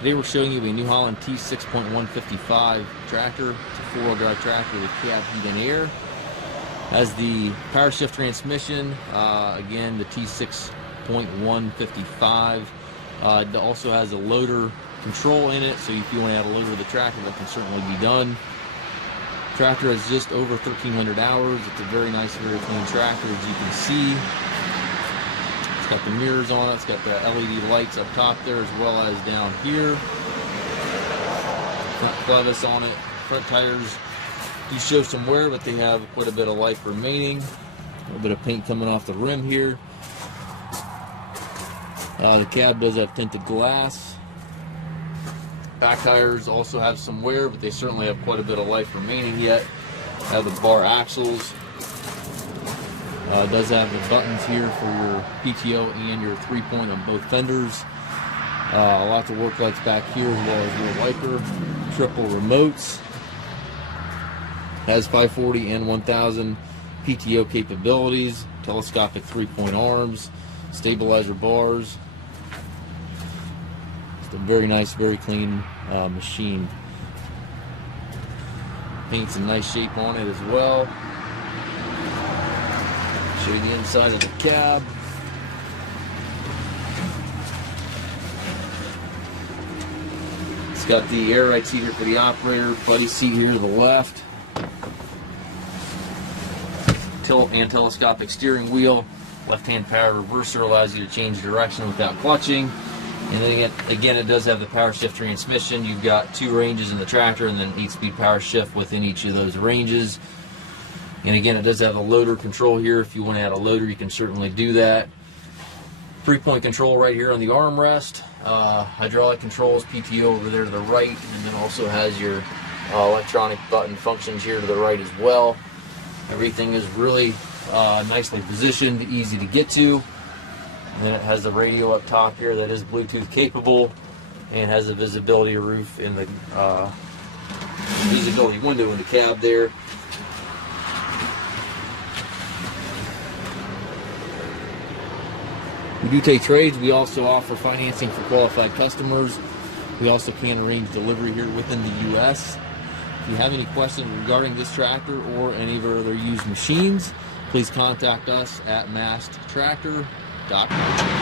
Today we're showing you a New Holland T6.155 tractor. It's a four-wheel drive tractor with cab, heat, and air. Has the Powershift transmission, again the T6.155. It also has a loader control in it, so if you want to add a loader to the tractor, that can certainly be done. Tractor has just over 1,300 hours. It's a very nice, very clean tractor, as you can see. It's got the mirrors on it. It's got the LED lights up top there as well as down here. Front clevis on it. Front tires do show some wear, but they have quite a bit of life remaining. A little bit of paint coming off the rim here. The cab does have tinted glass. Back tires also have some wear, but they certainly have quite a bit of life remaining yet. Have the bar axles. It does have the buttons here for your PTO and your 3-point on both fenders. Lots of work lights back here as well as your wiper. Triple remotes. Has 540 and 1000 PTO capabilities. Telescopic 3-point arms. Stabilizer bars. It's a very nice, very clean machine. Paint's in nice shape on it as well. Show you the inside of the cab. It's got the air ride seat here for the operator, buddy seat here to the left, tilt and telescopic steering wheel, left-hand power reverser allows you to change direction without clutching, and then again it does have the Powershift transmission. You've got 2 ranges in the tractor and then 8-speed power shift within each of those ranges. And again, it does have a loader control here. If you want to add a loader, you can certainly do that. 3-point control right here on the armrest. Hydraulic controls, PTO over there to the right, and then also has your electronic button functions here to the right as well. Everything is really nicely positioned, easy to get to. And then it has the radio up top here that is Bluetooth capable, and has a visibility roof in the visibility window in the cab there. We do take trades. We also offer financing for qualified customers. We also can arrange delivery here within the U.S. If you have any questions regarding this tractor or any of our other used machines, please contact us at maskedtractor.com.